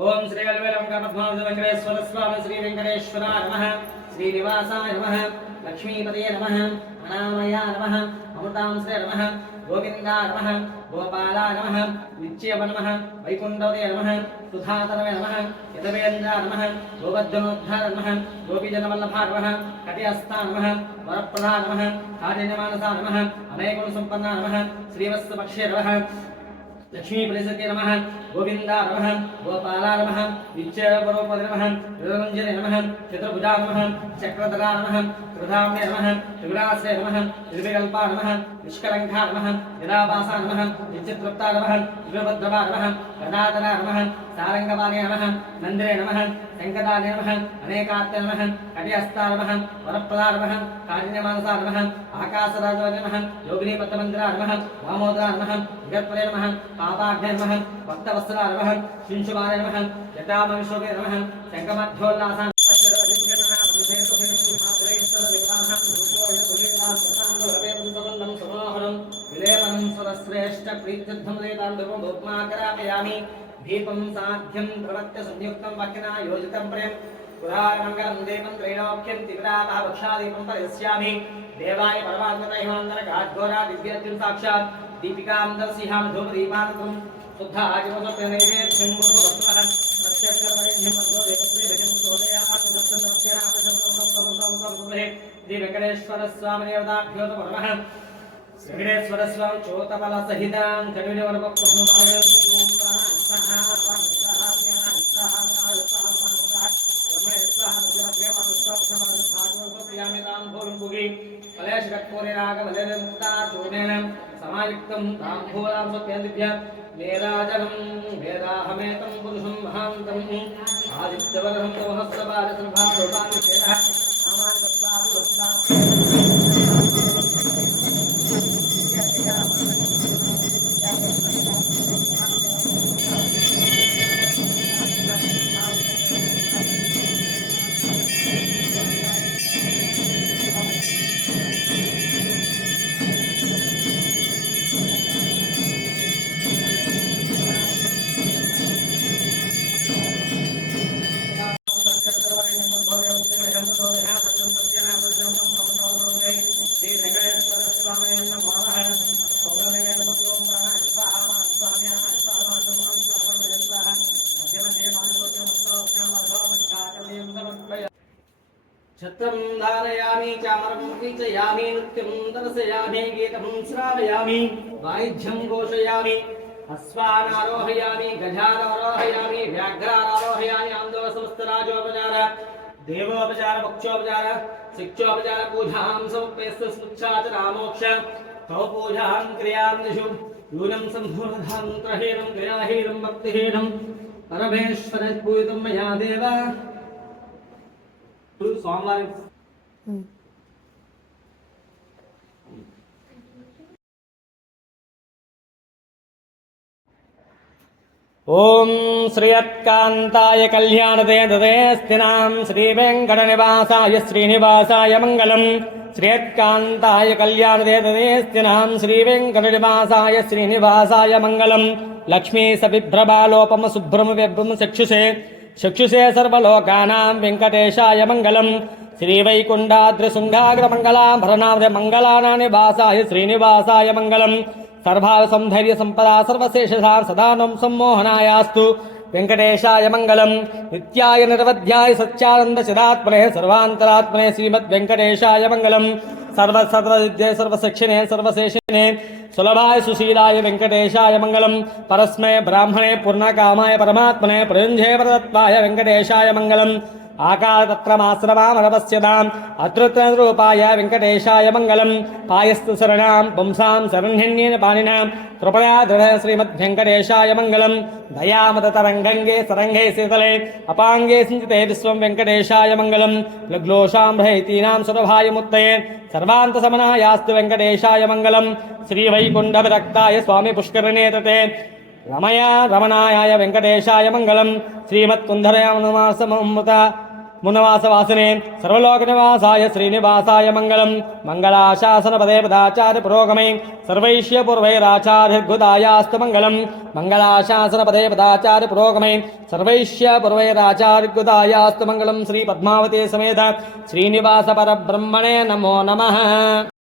ओम श्री वेंकटेश्वर स्वामी श्री वेंकटेश्वराय नमः। श्रीनिवासाय नमः। लक्ष्मीपतये नमः। अनामयाय नमः। अमृतांश्रे नमः। गोविंदाय नमः। गोपालाय नमः। नित्यव नमः। वैकुंठवदे नमः। सुधातरवे नमः। यदवेन्द्राय नमः। गोवर्धनोद्धार नमः। गोपीजनवल्लभाय नमः। कटिहस्ताय नमः। वरप्रदाय नमः। काठिन्यमानसाय नमः। अनेकगुणसम्पन्नाय नमः। श्रीवत्सपक्षे नमः। लक्ष्मी प्रसके नमः। गोविंदाय नमः। गोपालाय नमः। नित्यवरोपदे नमः। निरञ्जने नमः। चतुर्भुजाय नमः। चक्रधराय नमः। त्रिधाम्ने नमः। त्रिगुणाश्रये नमः। निर्विकल्पाय नमः। निष्कलङ्काय नमः। निराभासाय नमः। नित्यतृप्ताय नमः। वीरभद्रवाय नमः। गदाधराय नमः। सारङ्गपाणे नमः। नन्दिने नमः। शङ्कराय नमः। अनेकात्ते नमः। कटिहस्ताय नमः। वरप्रदाय नमः। काठिन्यमानसाय नमः। आकाशराजाय नमः। योगिनीपद्ममन्दिराय नमः। वामोदराय नमः। जगत्पते नमः। पापाढ्य नमः। भक्तवत्सलाय नमः। शिंशुमाय नमः। जटामविशोभे नमः। शङ्खमध्योल्लासाय श्रेष्ठ प्रीत्यर्थम देतांधुरं भोग्माकरापयामि। दीपं साध्यं प्रवत्य संयुक्तं वाक्यना योजितं प्रेम पुराणमङ्गलं देवं त्रैलोक्यं त्रिपुराः वक्षादीपं परिस्यामि। देवाय परमात्मने हिमान्तरे घाटघोरा दिव्यज्योतिं साक्षात् दीपिकां दर्शयामि। धूपदीपानकं शुद्ध आचमनोपनैवेद्यं भूतवत्वः प्रत्यक्षपरिध्यं मध्यो देवस्वे भजं सोदयात् दर्शनमक्षरापशब्दं श्री वेंकटेश्वर स्वामी देवताभ्यो नमः। वेंकटेश्वर स्वामी चोतबल सहितां चतुर्वर्गप्रभुमागं समायुक्तं ताम्बूलां स्वप्यन्दिभ्य नेराजनं वेदाहमेतं पुरुषं महान्तं आदित्यवरं तमहस्तपादसर्भारोपान्विषेणः छत्रं धारयामि चामरं कीचयामि नृत्यं दर्शयामि गीतं श्रावयामि वाइद्यं घोषयामि अश्वानारोहयामि गजानारोहयामि व्याघ्रानारोहयामि आन्दोलसमस्तराजोपचार देवोपचार भक्षोपचार शिक्षोपचार पूजां समर्पयस्य स्मुच्छाचरामोक्ष तौ पूजां क्रियां दिशु यूनं सम्भूर्धां त्रहीनं क्रियाहीनं भक्तिहीनं परमेश्वरः पूजितं मया देव सोमवार ओम श्रीयत्कान्ताय कल्याणदेवदेस्तिनां श्रीवेङ्कटनिवासाय श्रीनिवासाय मङ्गलम्। श्रीयत्कान्ताय कल्याणदेवदेस्तिनां श्रीवेङ्कटनिवासाय श्रीनिवासाय मङ्गलम्। लक्ष्मी सविभ्रबालोपम शुभ्रम व्यभ्रम चक्षुषे चक्षुषे सर्वलोकानां वेङ्कटेशाय मङ्गलम्। श्रीवैकुण्ठाद्रिशृङ्गाग्रमङ्गलाभरणाब्ध मङ्गलानानिवासाय श्रीनिवासाय मङ्गलम्। सर्वार्थ सौंदर्य संपदा सर्वशेषधार सदानं सम्मोहनायास्तु वेंकटेशाय मंगलम। नित्याय निरवध्याय सच्चानंद चिदात्मने सर्वांतरात्मने श्रीमद् वेंकटेशाय मंगलम। सर्वविद्ये सर्वशिक्षिणे सर्वशेषिणे सुलभाय सुशीलाय वेंकटेशाय मंगलम। परस्मै ब्राह्मणे पूर्णकामाय परमात्मने प्रयुञ्जे प्रदत्ताय वेंकटेशाय मंगलम। आकाशतत्रमाश्रमामरपश्यताम् अतृतरूपाय वेंकटेशाय मङ्गलम्। पायस्तु शरणां पुंसां शरण्यन्येन पाणिनां कृपया दृढ श्रीमद्वेङ्कटेशाय मङ्गलम्। दयामदतरङ्गङ्गे सरङ्गे शीतले अपाङ्गे सिञ्चिते विश्वं वेङ्कटेशाय मङ्गलम्। लग्लोषाम्भैतीनां सुरभाय मुक्तये सर्वान्तसमनायास्तु वेङ्कटेशाय मङ्गलम्। श्रीवैकुण्ठविरक्ताय स्वामी पुष्करिणे तटे रमया रमणाय वेङ्कटेशाय मङ्गलम्। श्रीमत्कुन्धरयामनुमासममृता मुनवासवासिने सर्वलोकनिवासाय श्रीनिवासाय मङ्गलम् मङ्गलाशासनपदे पदाचार्य पुरोगमे सर्वैश्य पूर्वैराचार्यर्गुदायास्तु मङ्गलम् मङ्गलाशासनपदे पदाचार्य पुरोगमे सर्वैश्य पूर्वैराचार्यर्गुदायास्तु मङ्गलम् श्री पद्मावती समेत श्रीनिवास परब्रह्मणे नमो नमः।